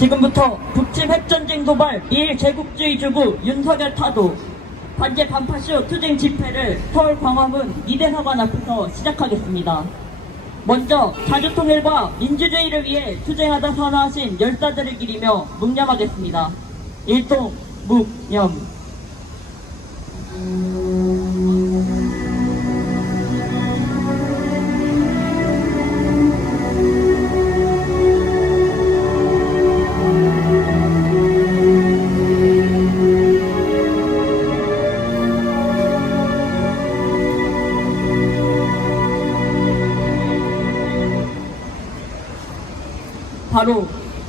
지금부터 북침 핵전쟁 도발 미일 제국주의 주구 윤석열 타도 반제 반파쇼 투쟁 집회를 서울 광화문 이대사관 앞에서 시작하겠습니다. 먼저 자주통일과 민주주의를 위해 투쟁하다 선화하신 열사들을 기리며 묵념하겠습니다. 일동 묵념. 바로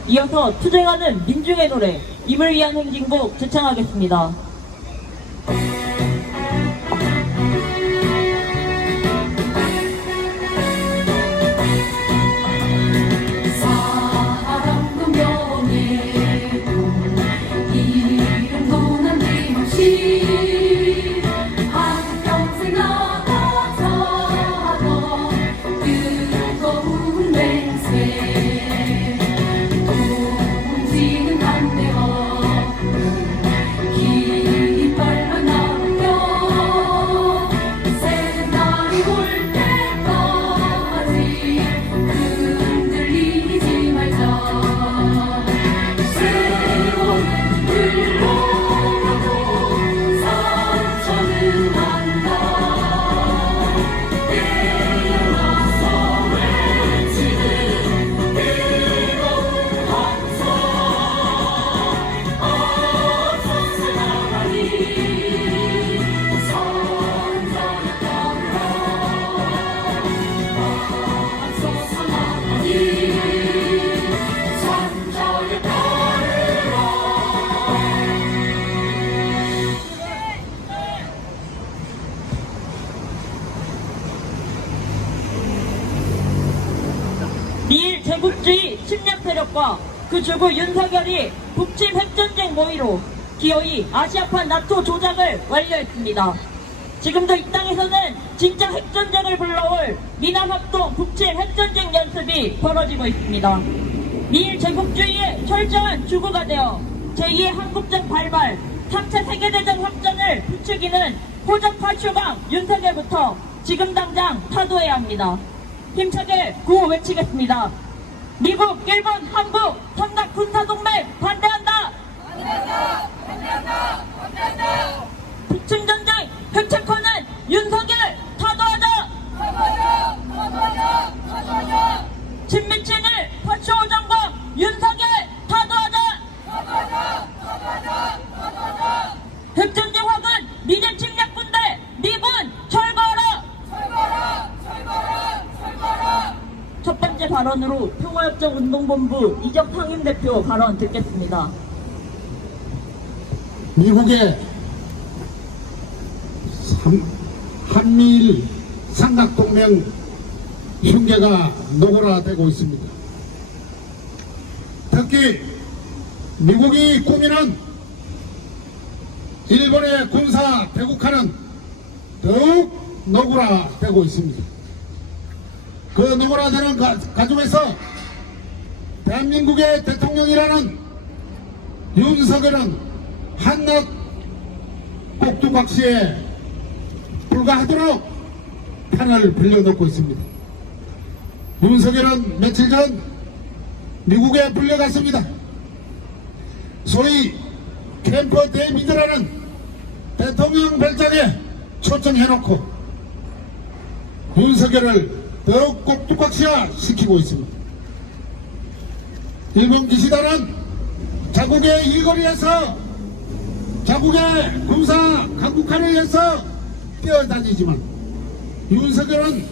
이어서 투쟁하는 민중의 노래 임을 위한 행진곡 제창하겠습니다. 사랑도 명예도 이름도 남김없이 한평생 나가자던 뜨거운 맹세 동지는 한데 없고 깃발만 남겨 새날이 올 때까지 흔들리지 말자. 세월은 흘러가도 상처는 난다. 깨어나서 외치는 뜨거운 함성 앞서서 나가리 선자의 따르라. 앞서서 나가리 선자의 따르라. 미일 제국주의 침략 세력과 그 주구 윤석열이 북침 핵전쟁 모의로 기어이 아시아판 나토 조작을 완료했습니다. 지금도 이 땅에서는 진짜 핵전쟁을 불러올 미남합동 북침 핵전쟁 연습이 벌어지고 있습니다. 미일 제국주의의 철저한 주구가 되어 제2의 한국전 발발, 3차 세계대전 확전을 부추기는 호적파쇼강 윤석열부터 지금 당장 타도해야 합니다. 힘차게 구호 외치겠습니다. 미국, 일본, 한국, 삼각 군사동맹 반대한다! 반대한다! 반대한다! 반대한다! 북침전쟁 핵체커는 윤석열 타도하자! 타도하자! 타도하자! 타도하자! 친미친일 파쇼호정범 윤석열 타도하자! 타도하자! 타도하자! 타도하자! 핵전쟁 확은 미제 침략군대 미군 철거하라! 철거하라! 철거하라! 철거하라! 첫 번째 발언으로 평화협정운동본부 이적 상임대표 발언 듣겠습니다. 미국의 한미일 삼각동맹 흉계가 노골화되고 있습니다. 특히 미국이 꾸미는 일본의 군사 대국화는 더욱 노골화되고 있습니다. 그 노골화되는 과정에서 대한민국의 대통령이라는 윤석열은 한낱 꼭두각시에 불과하도록 판을 빌려놓고 있습니다. 윤석열은 며칠 전 미국에 불려갔습니다. 소위 캠프 데이비드라는 대통령 별장에 초청해놓고 윤석열을 더욱 꼭두각시화 시키고 있습니다. 일본 기시다는 자국의 일거리에서 자국의 군사 강국화를 위해서 뛰어다니지만 윤석열은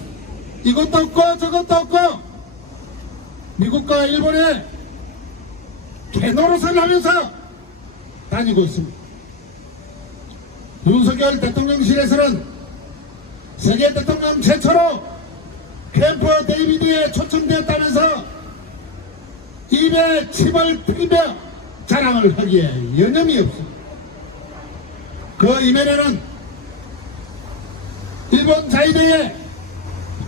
이것도 없고 저것도 없고 미국과 일본의 개노릇을 하면서 다니고 있습니다. 윤석열 대통령실에서는 세계 대통령 최초로 캠프 데이비드에 초청되었다면서 입에 침을 튀기며 자랑을 하기에 여념이 없습니다. 그 이면에는 일본 자위대에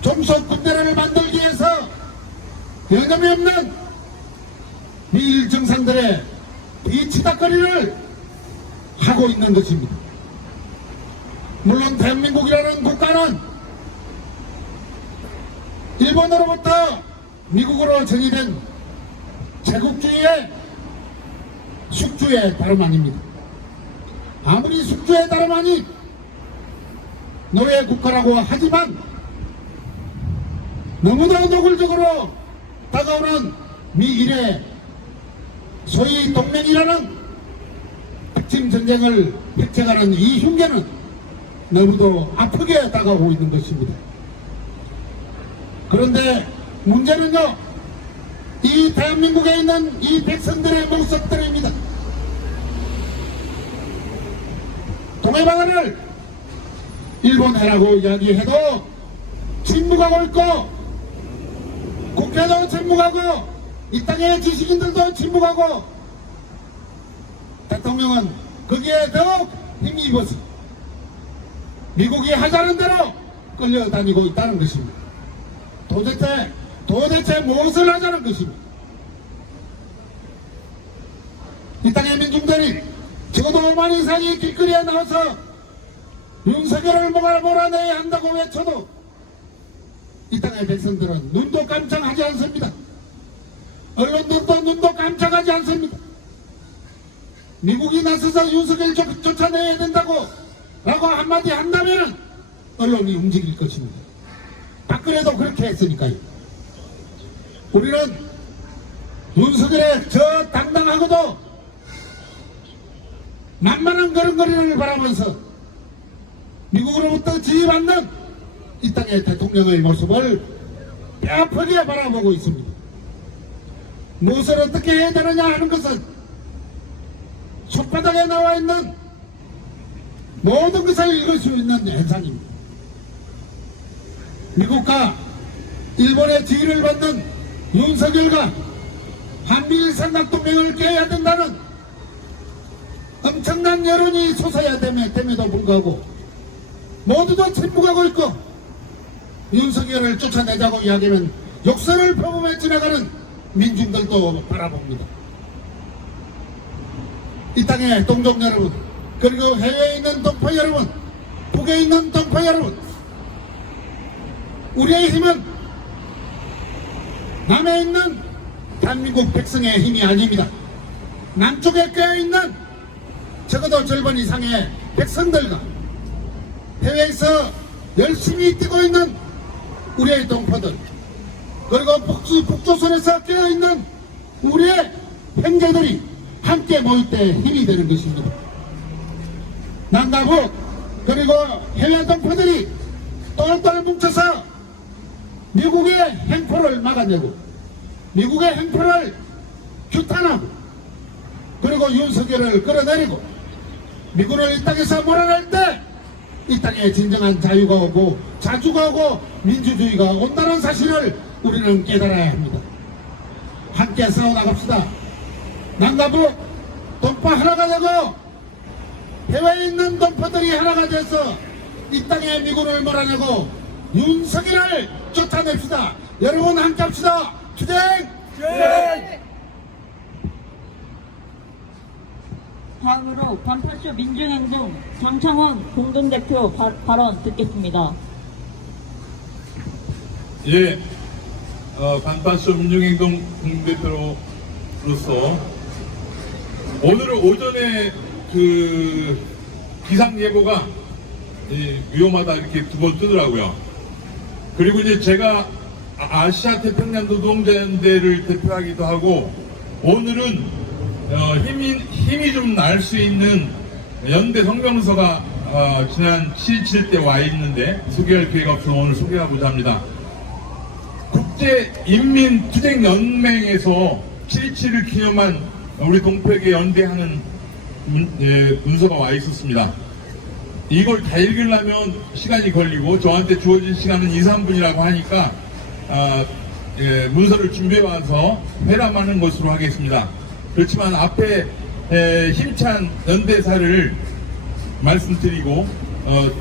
종속 군대를 만들기 위해서 여념이 없는 미일 정상들의 비치닥거리를 하고 있는 것입니다. 물론 대한민국이라는 국가는 일본으로부터 미국으로 전이된 제국주의의 숙주의 다름 아닙니다. 아무리 숙주의 다름 아닌 노예 국가라고 하지만 너무나 노골적으로 다가오는 미일의 소위 동맹이라는 핵심 전쟁을 펼쳐가는 이 흉계는 너무도 아프게 다가오고 있는 것입니다. 그런데 문제는요, 이 대한민국에 있는 이 백성들의 모습들입니다. 동해방어를 일본해라고 이야기해도 침묵하고 있고, 국회도 침묵하고, 이 땅의 지식인들도 침묵하고, 대통령은 거기에 더욱 힘입어서 미국이 하자는 대로 끌려다니고 있다는 것입니다. 도대체 무엇을 하자는 것입니다. 이 땅의 민중들이 적어도 5만 이상이 길거리에 나와서 윤석열을 몰아내야 한다고 외쳐도 이 땅의 백성들은 눈도 깜짝하지 않습니다. 언론들도 눈도 깜짝하지 않습니다. 미국이 나서서 윤석열 쫓아내야 된다고 라고 한마디 한다면 언론이 움직일 것입니다. 박근혜도 그렇게 했으니까요. 우리는 윤석열의 저 당당하고도 만만한 걸음걸이를 바라면서 미국으로부터 지휘받는 이 땅의 대통령의 모습을 뼈아프게 바라보고 있습니다. 무엇을 어떻게 해야 되느냐 하는 것은 손바닥에 나와 있는 모든 것을 읽을 수 있는 현상입니다. 미국과 일본의 지휘를 받는 윤석열과 한미일 삼각동맹을 깨야 된다는 엄청난 여론이 솟아야 됨에도 불구하고 모두도 침묵하고 있고, 윤석열을 쫓아내자고 이야기하면 욕설을 퍼부며 지나가는 민중들도 바라봅니다. 이 땅의 동족 여러분, 그리고 해외에 있는 동포 여러분, 북에 있는 동포 여러분, 우리의 힘은 남해 있는 대한민국 백성의 힘이 아닙니다. 남쪽에 깨어있는 적어도 절반 이상의 백성들과 해외에서 열심히 뛰고 있는 우리의 동포들, 그리고 북조선에서 깨어있는 우리의 형제들이 함께 모일 때 힘이 되는 것입니다. 남과 북 그리고 해외 동포들이 똘똘 뭉쳐서 미국의 행포를 막아내고, 미국의 행포를 규탄하고, 그리고 윤석열을 끌어내리고 미군을 이 땅에서 몰아낼 때 이 땅에 진정한 자유가 오고 자주가 오고 민주주의가 온다는 사실을 우리는 깨달아야 합니다. 함께 싸워나갑시다. 남과 북 동포 하나가 되고 해외에 있는 동포들이 하나가 돼서 이 땅에 미군을 몰아내고 윤석열을 쫓아냅시다. 여러분 함께 합시다. 투쟁! 다음으로 반파쇼 민중행동 장창원 공동대표 발언 듣겠습니다. 예, 반파쇼 민중행동 공동대표로서 오늘 오전에 그 기상예보가 위험하다 이렇게 두 번 뜨더라고요. 그리고 이제 제가 아시아 태평양 노동자연대를 대표하기도 하고, 오늘은 힘이 좀 날 수 있는 연대 성명서가 지난 7.27 때 와 있는데 소개할 기회가 없어서 오늘 소개하고자 합니다. 국제인민투쟁연맹에서 7.27을 기념한 우리 동포에게 연대하는 문서가 와 있었습니다. 이걸 다 읽으려면 시간이 걸리고 저한테 주어진 시간은 2~3분이라고 하니까 문서를 준비해 와서 회람하는 것으로 하겠습니다. 그렇지만 앞에 힘찬 연대사를 말씀드리고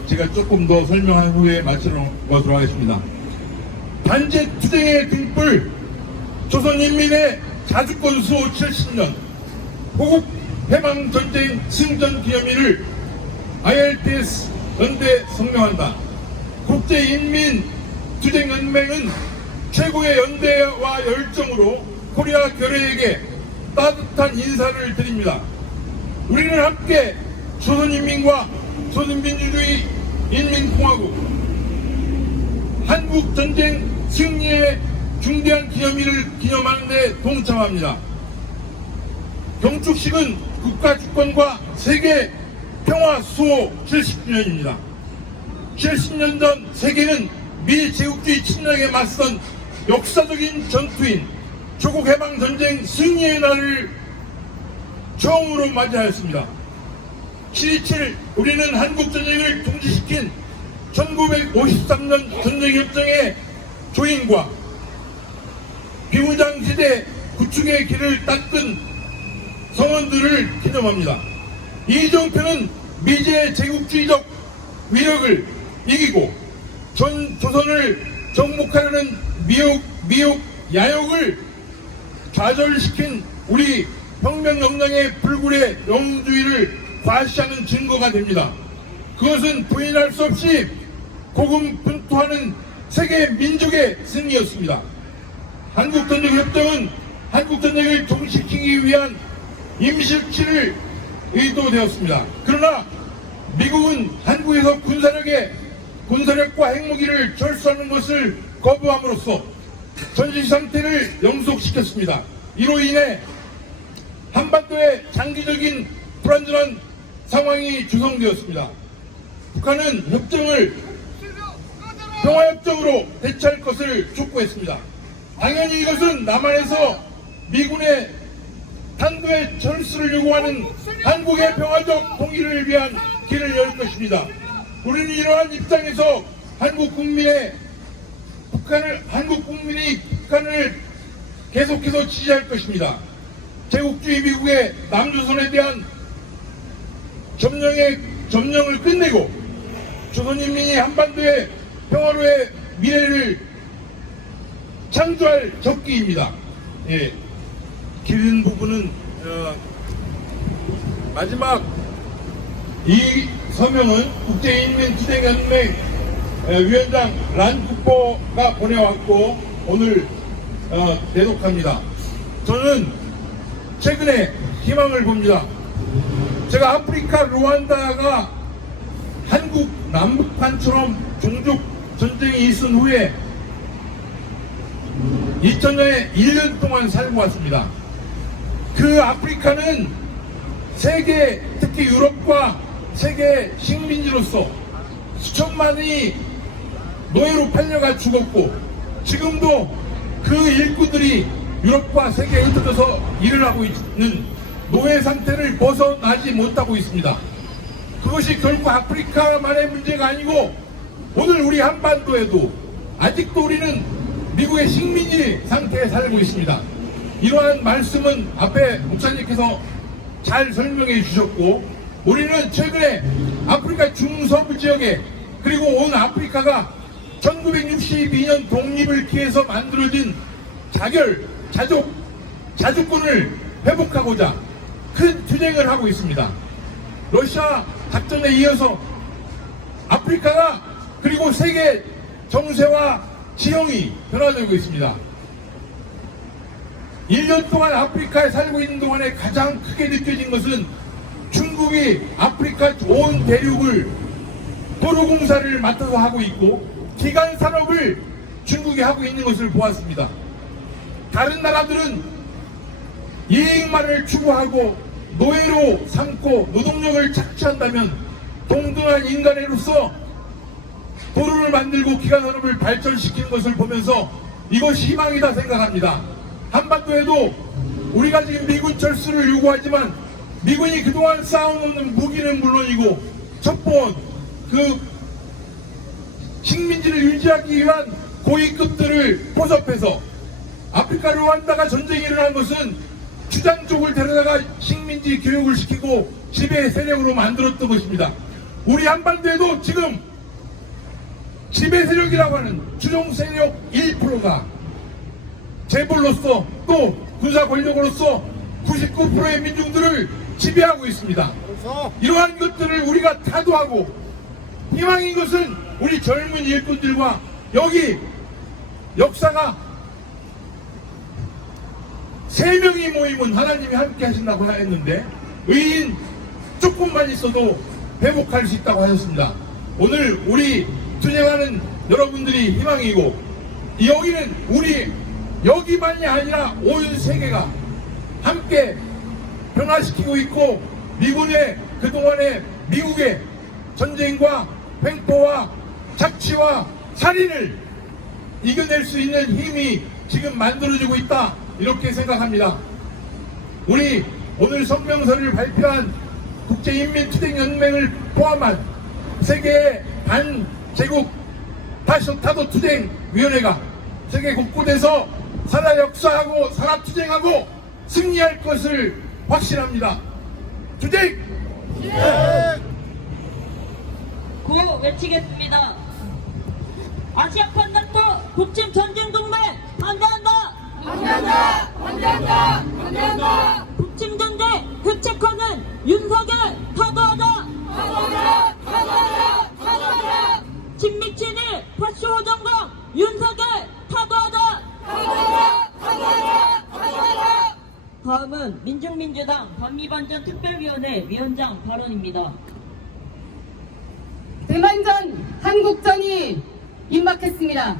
제가 조금 더 설명한 후에 마치는 것으로 하겠습니다. 단죄 투쟁의 등불, 조선인민의 자주권 수호 70년 호국 해방전쟁 승전 기념일을 ILTS 연대 성명한다. 국제인민투쟁연맹은 최고의 연대와 열정으로 코리아 결의에게 따뜻한 인사를 드립니다. 우리는 함께 조선인민과 조선민주주의 인민공화국 한국전쟁 승리의 중대한 기념일을 기념하는 데 동참합니다. 경축식은 국가주권과 세계 평화 수호 70주년입니다. 70년 전 세계는 미제국주의 침략에 맞선 역사적인 전투인 조국 해방전쟁 승리의 날을 처음으로 맞이하였습니다. 7.27 우리는 한국전쟁을 중지시킨 1953년 전쟁협정의 조인과 비무장지대 구축의 길을 닦은 성원들을 기념합니다. 이정표는 미제의 제국주의적 위력을 이기고 전 조선을 정복하려는 미혹 야욕을 좌절시킨 우리 혁명영량의 불굴의 영웅주의를 과시하는 증거가 됩니다. 그것은 부인할 수 없이 고군분투하는 세계 민족의 승리였습니다. 한국전쟁협정은 한국전쟁을 종식시키기 위한 임시치를 의도되었습니다. 그러나 미국은 한국에서 군사력과 핵무기를 철수하는 것을 거부함으로써 전시 상태를 영속시켰습니다. 이로 인해 한반도에 장기적인 불안전한 상황이 조성되었습니다. 북한은 평화협정으로 대체할 것을 촉구했습니다. 당연히 이것은 남한에서 미군의 탄도의 철수를 요구하는 한국의 평화적 통일을 위한 길을 열 것입니다. 우리는 이러한 입장에서 한국 국민이 북한을 계속해서 지지할 것입니다. 제국주의 미국의 남조선에 대한 점령을 끝내고 조선인민이 한반도의 평화로의 미래를 창조할 적기입니다. 예, 긴 부분은 마지막 이 서명은 국제인민투쟁연맹 위원장 란쿠퍼가 보내왔고 오늘 대독합니다. 저는 최근에 희망을 봅니다. 제가 아프리카 루안다가 한국 남북한처럼 종족 전쟁이 있은 후에 2000년에 1년 동안 살고 왔습니다. 그 아프리카는 세계, 특히 유럽과 세계 식민지로서 수천만이 노예로 팔려가 죽었고 지금도 그 일꾼들이 유럽과 세계에 흩어져서 일을 하고 있는 노예 상태를 벗어나지 못하고 있습니다. 그것이 결국 아프리카만의 문제가 아니고 오늘 우리 한반도에도 아직도 우리는 미국의 식민지 상태에 살고 있습니다. 이러한 말씀은 앞에 목사님께서 잘 설명해 주셨고 우리는 최근에 아프리카 중서부 지역에 그리고 온 아프리카가 1962년 독립을 기해서 만들어진 자주권을 회복하고자 큰 투쟁을 하고 있습니다. 러시아 작전에 이어서 아프리카가 그리고 세계 정세와 지형이 변화되고 있습니다. 1년 동안 아프리카에 살고 있는 동안에 가장 크게 느껴진 것은 중국이 아프리카 온 대륙을 도로공사를 맡아서 하고 있고 기간 산업을 중국이 하고 있는 것을 보았습니다. 다른 나라들은 이익만을 추구하고 노예로 삼고 노동력을 착취한다면 동등한 인간으로서 도로를 만들고 기간 산업을 발전시키는 것을 보면서 이것이 희망이다 생각합니다. 한반도에도 우리가 지금 미군 철수를 요구하지만 미군이 그동안 쌓아놓는 무기는 물론이고 첩보원 그 식민지를 유지하기 위한 고위급들을 포섭해서 아프리카 루안다가 전쟁이 일어난 것은 추장족을 데려다가 식민지 교육을 시키고 지배 세력으로 만들었던 것입니다. 우리 한반도에도 지금 지배 세력이라고 하는 추종 세력 1%가 재벌로서 또 군사 권력으로서 99%의 민중들을 지배하고 있습니다. 이러한 것들을 우리가 타도하고 희망인 것은 우리 젊은 일꾼들과 여기 역사가 3명이 모이면 하나님이 함께 하신다고 했는데 의인 조금만 있어도 회복할 수 있다고 하셨습니다. 오늘 우리 투쟁하는 여러분들이 희망이고 여기는 우리 여기만이 아니라 온 세계가 함께 변화시키고 있고 미군의 그동안의 미국의 전쟁과 횡포와 착취와 살인을 이겨낼 수 있는 힘이 지금 만들어지고 있다 이렇게 생각합니다. 우리 오늘 성명서를 발표한 국제인민투쟁연맹을 포함한 세계의 반제국 타도 투쟁위원회가 세계 곳곳에서 살아 역사하고 살아 투쟁하고 승리할 것을 확신합니다. 투쟁! 구호 외치겠습니다. 아시아판 나토 북침 전쟁 동맹 반대한다. 반대한다! 반대한다! 반대한다! 북침 전쟁 획책하는 윤석열 타도하자. 타도하자! 타도하자! 타도하자! 친미친일 파쇼호정강 윤석열 타도하자. 타도하자! 타도하자! 타도하자! 다음은 민중민주당 반미반전 특별위원회 위원장 발언입니다. 대만전, 한국전이 임박했습니다.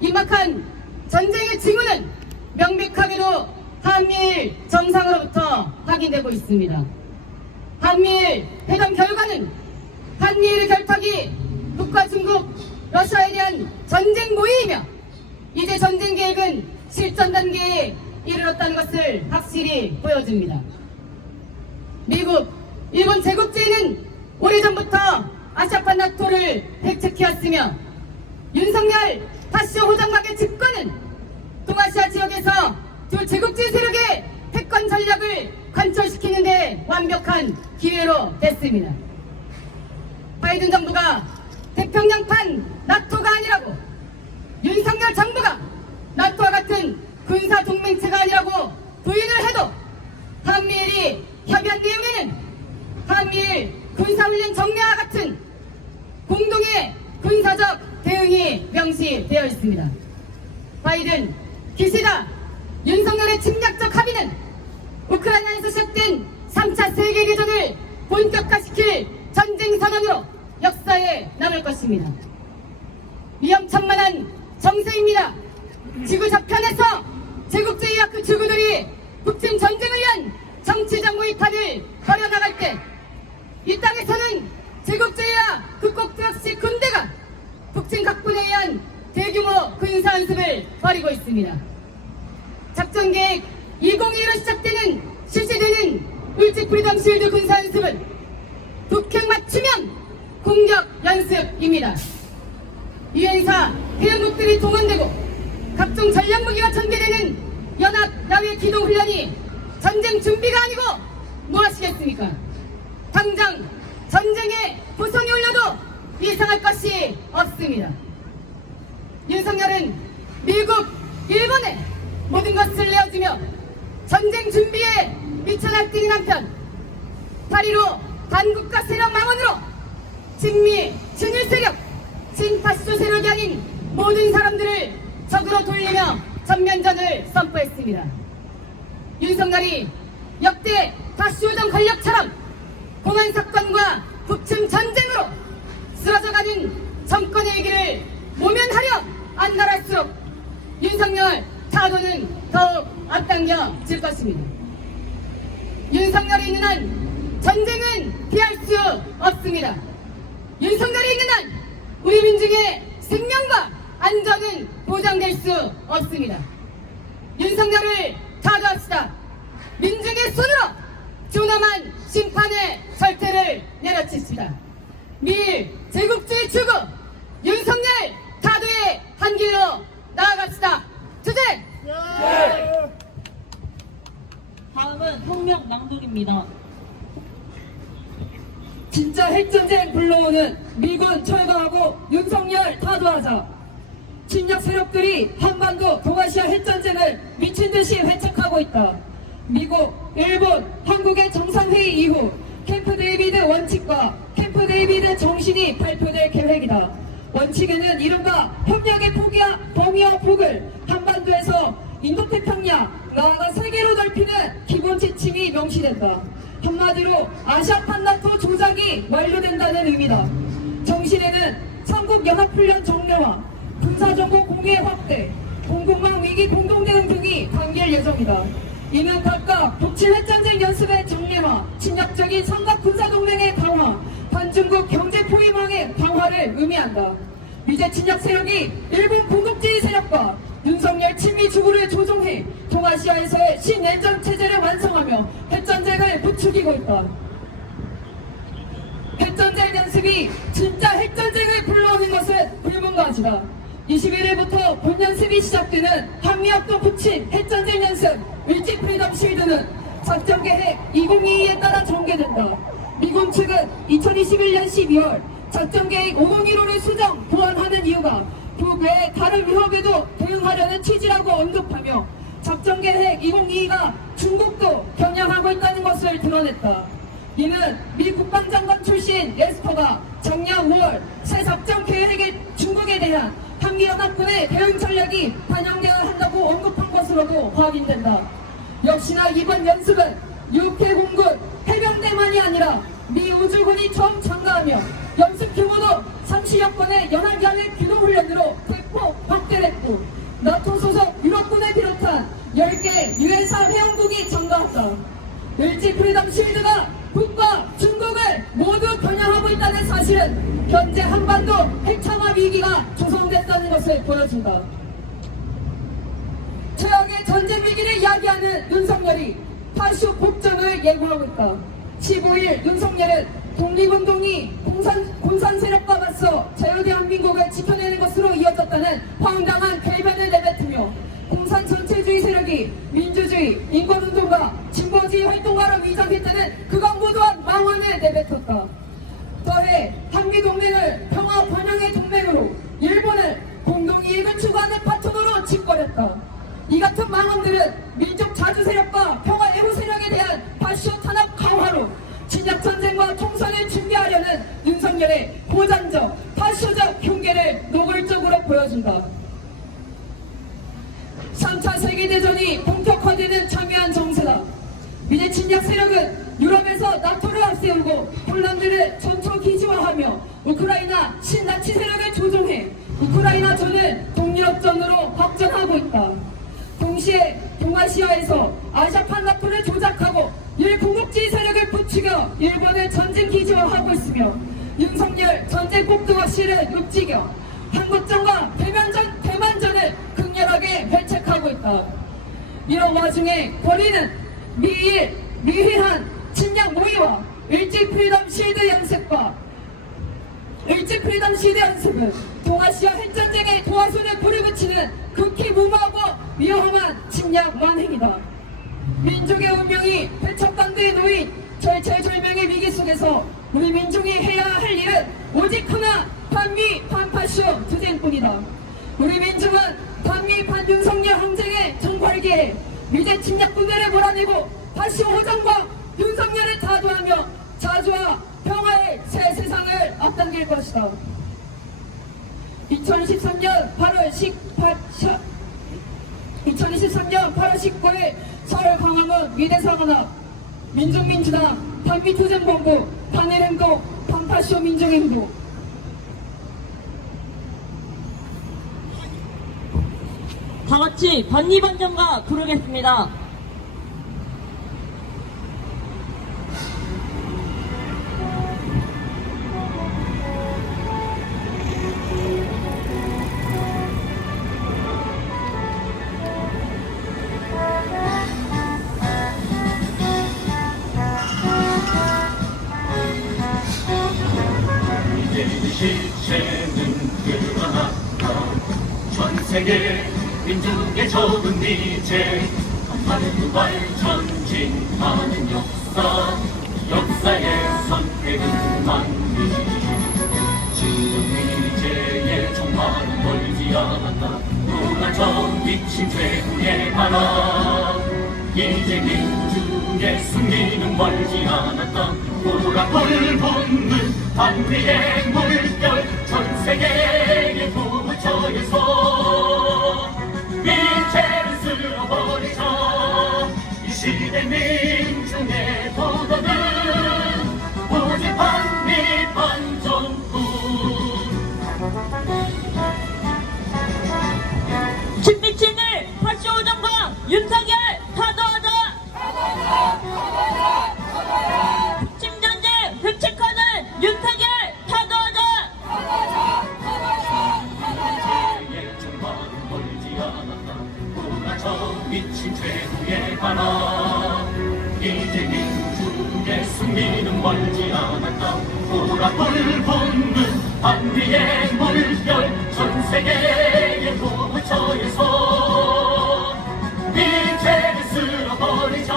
임박한 전쟁의 징후는 명백하게도 한미일 정상으로부터 확인되고 있습니다. 한미일 회담 결과는 한미일의 결탁이 북과 중국, 러시아에 대한 전쟁 모의이며 이제 전쟁 계획은 실전 단계에 이르렀다는 것을 확실히 보여줍니다. 미국, 일본 제국주의는 오래전부터 아시아판 나토를 획책해왔으며 윤석열 파쇼 호장막의 집권은 동아시아 지역에서 두 제국주의 세력의 패권 전략을 관철시키는 데 완벽한 기회로 됐습니다. 바이든 정부가 태평양판 나토가 아니라고 윤석열 정부가 나토와 같은 군사 동맹체가 아니라고 부인을 해도 한미일이 협의한 내용에는 한미일 군사훈련 정례와 같은 공동의 군사적 대응이 명시되어 있습니다. 바이든, 기시다, 윤석열의 침략적 합의는 우크라이나에서 시작된 3차 세계대전을 본격화시킬 전쟁선언으로 역사에 남을 것입니다. 위험천만한 정세입니다. 지구 저편에서 제국주의와 그 주구들이 북침 전쟁을 위한 정치적 모의판을 벌여나갈 때 이 땅에서는 제국주의와 극곡드락시 군대가 북침 각군에 의한 대규모 군사연습을 벌이고 있습니다. 작전계획 2021로 시작되는 실시되는 울지 프리덤 실드 군사연습은 북핵 맞추면 공격 연습입니다. 유엔사 해운국들이 동원되고 각종 전략무기가 전개되는 연합 야외 기동 훈련이 전쟁 준비가 아니고 뭐 하시겠습니까? 당장 전쟁에 부상이 올려도 이상할 것이 없습니다. 윤석열은 미국, 일본에 모든 것을 내어주며 전쟁 준비에 미쳐 날뛰는 한편 8.15 반국가 세력 망언으로 친미, 친일 세력, 친파쇼 세력이 아닌 모든 사람들을 적으로 돌리며 전면전을 선포했습니다. 윤석열이 역대 파쇼정 권력처럼 공안 사건과 북침 전쟁으로 쓰러져가는 정권의 위기를 모면하려 안달할수록 윤석열 타도는 더욱 앞당겨질 것입니다. 윤석열이 있는 한 전쟁은 피할 수 없습니다. 윤석열이 있는 한 우리 민중의 생명과 안전은 보장될 수 없습니다. 윤석열을 타도합시다. 민중의 손으로 존엄한 심판의 절퇴를 내려칩시다. 미일 제국주의 추구 윤석열 타도의 한 길로 나아갑시다. 투쟁! 다음은 성명 낭독입니다. 진짜 핵전쟁 불러오는 미군 철거하고 윤석열 타도하자. 침략 세력들이 한반도 동아시아 핵전쟁을 미친듯이 회책하고 있다. 미국, 일본, 한국의 정상회의 이후 캠프 데이비드 원칙과 캠프 데이비드 정신이 발표될 계획이다. 원칙에는 이른바 협력의 범위와 폭을 한반도에서 인도태평양, 나아가 세계로 넓히는 기본 지침이 명시된다. 한마디로 아시아판 나토 조작이 완료된다는 의미다. 정신에는 삼국 연합훈련 정례와 군사정보 공개 확대, 공공망 위기 공동대응 등이 담길 예정이다. 이는 각각 북칠 핵전쟁 연습의 정례와 침략적인 삼각 군사동맹의 강화, 반중국 경제 포위망의 강화를 의미한다. 미제 침략 세력이 일본 공동주의 세력과 윤석열 친미 주구를 조종해 동아시아에서의 신냉전 체제를 완성하며 핵전쟁을 부추기고 있다. 핵전쟁 연습이 진짜 핵전쟁을 불러오는 것은 불문가지다. 21일부터 본 연습이 시작되는 한미합동 북친 핵전쟁 연습 일찍 프리덤 실드는 작전계획 2022에 따라 전개된다. 미군 측은 2021년 12월 작전계획 5015를 수정, 보완하는 이유가 북외의 다른 위협에도 대응하려는 취지라고 언급하며 작전계획 2022가 중국도 겨냥하고 있다는 것을 드러냈다. 이는 미 국방장관 출신 에스퍼가 작년 5월 새 작전계획에 중국에 대한 한미연합군의 대응 전략이 반영되어야 한다고 언급한 것으로도 확인된다. 역시나 이번 연습은 육해 공군 해병대만이 아니라 미 우주군이 처음 참가하며 연습 규모도 30여 건의 연합양의 기동훈련으로 대폭 확대됐고 나토 소속 유럽군을 비롯한 10개 유엔사 회원국이 참가했다. 일찍 프리덤 실드가 북과 중국을 모두 겨냥하고 있다는 사실은 현재 한반도 핵참화 위기가 조성됐다는 것을 보여준다. 최악의 전쟁 위기를 이야기하는 윤석열이 파쇼 폭정을 예고하고 있다. 15일 윤석열은 독립운동이 공산 세력과 맞서 자유대한민국을 지켜내는 것으로 이어졌다는 황당한 결변을 내뱉으며 공산 전체주의 세력이 민주주의, 인권운동가, 진보주의 활동가로 위장했다는 극악무도한 망언을 내뱉었다. 더해 한미동맹을 평화 번영의 동맹으로 일본을 공동이익을 추구하는 파트너로 짓거렸다. 이 같은 망언들은 민족 자주 세력과 평화 애호 세력에 대한 파쇼 탄압 강화로 침략 전쟁과 총선을 준비하려는 윤석열의 고전적 파쇼적 흉계를 노골적으로 보여준다. 3차 세계대전이 본격화되는 참여한 정세다. 미제 침략 세력은 유럽에서 나토를 앞세우고 폴란드를 전초 기지화하며 우크라이나 신나치 세력을 조종해 우크라이나전을 동유럽전으로 확전하고 있다. 동시에 동아시아에서 아시아판 나토를 조작하고 일공국주의 세력을 부추겨 일본을 전쟁 기지화하고 있으며 윤석열 전쟁 꼭두와 씨를 읍지겨 한국전과 대만전을 극렬하게 회책하고 있다. 이런 와중에 거리는 미일한 침략 모의와 일찍 프리덤 실드 연습은 동아시아 핵전쟁의 도화선을 불을 붙이는 극히 무모하고 위험한 침략 만행이다. 민족의 운명이 배척단도에 놓인 절체절명의 위기 속에서 우리 민족이 해야 할 일은 오직 하나, 반미 반파쇼 투쟁뿐이다. 우리 민족은 반미 반윤석열 항쟁의 정발기에 미제 침략군대를 몰아내고 파쇼 호정과 윤석열을 타도하며 자주와 평화의 새 세상을 앞당길 것이다. 2023년 8월 19일 서울 광화문 위대사관앞 민족민주당 반미투쟁본부 반일행동 반파쇼 민족행동 다같이 반미반전가 부르겠습니다. 실체는 드러났다. 전 세계 민족의 적은 미제 한반도 두발 전진하는 역사의 선택은 만미 지금 미제의 종말은 멀지 않았다. 미친 최후의 나라 이제 민중의 승리는 멀지 않았다 보라불 붙는 반위의 물결 전 세계의 부처에서 이제는 쓸어버리자 이 시대 민중의 도덕은 오직 반미 반정부 친미친을 파쇼정과 윤석열 타도하자! 북침전쟁 획책하는 윤석열 타도하자! 예전과는 멀지 않았다 보라저 미친 최후의 바람 이제 민중의 승리는 멀지 않았다 보라불 붙는 반위의 물결 전 세계의 부처에서 이제는 쓸어버리자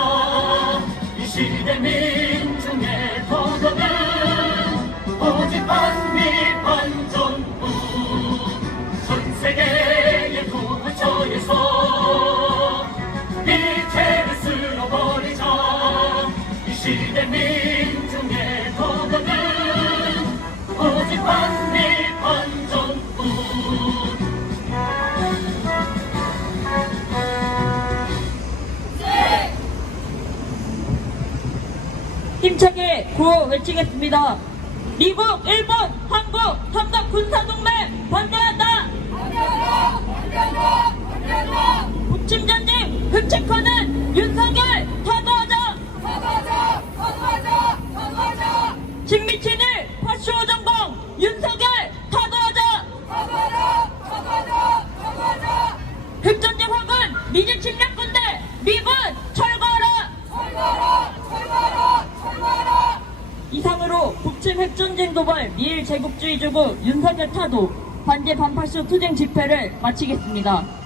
이 시대 민중의 도덕은 오직 반미 반정부 전 세계의 부처에서 이제는 쓸어버리자 이 시대 민중의 도덕은 오직 반미 반정부 힘차게 구호 외치겠습니다. 미국, 일본, 한국, 삼각 군사동맹 반대한다! 북침전쟁 획책하는 윤석열 타도하자! 친미친을 파쇼정공 윤석열 타도하자! 핵전쟁 확은 미제 침략군대 미군 철거하라! 이상으로 북침 핵전쟁 도발 미일 제국주의 주구 윤석열 타도 반제 반파쇼 투쟁 집회를 마치겠습니다.